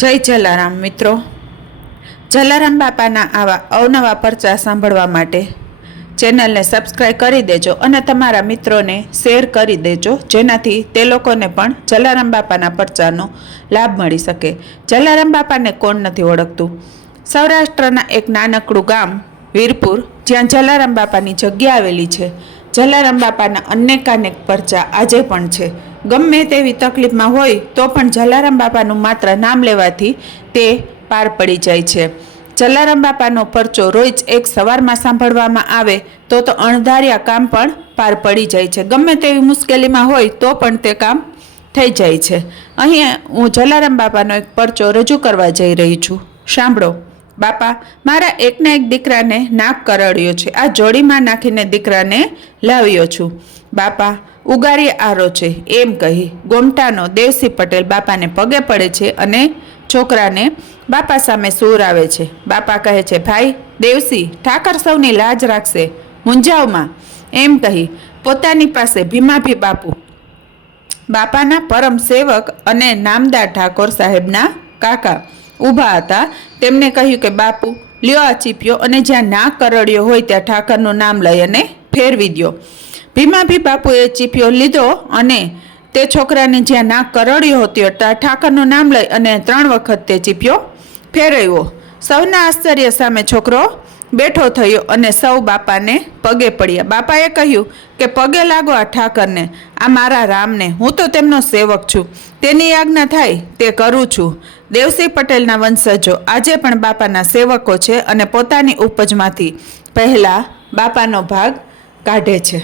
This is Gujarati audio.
જય જલારામ મિત્રો, જલારામ બાપાના આવા અવનવા પરચા સાંભળવા માટે ચેનલને સબસ્ક્રાઈબ કરી દેજો અને તમારા મિત્રોને શેર કરી દેજો, જેનાથી તે લોકોને પણ જલારામ બાપાના પરચાનો લાભ મળી શકે. જલારામ બાપાને કોણ નથી ઓળખતું? સૌરાષ્ટ્રના એક નાનકડું ગામ વીરપુર, જ્યાં જલારામ બાપાની જગ્યા આવેલી છે. જલારામ બાપાના અનેકાનેક પરચા આજે પણ છે. ગમે તેવી તકલીફમાં હોય તો પણ જલારામ બાપાનું માત્ર નામ લેવાથી તે પાર પડી જાય છે. જલારામ બાપાનો પરચો રોજ એક સવારમાં સાંભળવામાં આવે તો અણધાર્યા કામ પણ પાર પડી જાય છે. ગમે તેવી મુશ્કેલીમાં હોય તો પણ તે કામ થઈ જાય છે. અહીંયા હું જલારામ બાપાનો એક પરચો રજૂ કરવા જઈ રહી છું. સાંભળો. બાપા, મારા એકના એક દીકરાને નાક કરડ્યો છે. આ જોડીમાં નાખીને દીકરાને લાવ્યો છું. બાપા, ઉગારી આરો છે, એમ કહી ગોમટાનો દેવસી પટેલ બાપાને પગે પડે છે અને છોકરાને બાપા સામે સૂર આવે છે. બાપા કહે છે, ભાઈ દેવસી, ઠાકર સૌની લાજ રાખશે, મૂંઝાવમાં, એમ કહી પોતાની પાસે ભીમાભી બાપુ, બાપાના પરમ સેવક અને નામદાર ઠાકોર સાહેબના કાકા ઊભા હતા. તેમને કહ્યું કે બાપુ, લ્યો આ ચીપિયો અને જ્યાં નાક કરડ્યો હોય ત્યાં ઠાકરનું નામ લઈ અને ફેરવી દો. ભીમાભી બાપુએ ચીપિયો લીધો અને તે છોકરાને જ્યાં નાક કરડ્યો હતો ત્યાં ઠાકરનું નામ લઈ અને 3 વખત તે ચીપિયો ફેરવ્યો. સૌના આશ્ચર્ય સામે છોકરો બેઠો થયો અને સૌ બાપાને પગે પડ્યા. બાપાએ કહ્યું કે પગે લાગો આ ઠાકરને, આ મારા રામને, હું તો તેમનો સેવક છું, તેની આજ્ઞા થાય તે કરું છું. દેવસી પટેલના વંશજો આજે પણ બાપાના સેવકો છે અને પોતાની ઉપજમાંથી પહેલાં બાપાનો ભાગ કાઢે છે.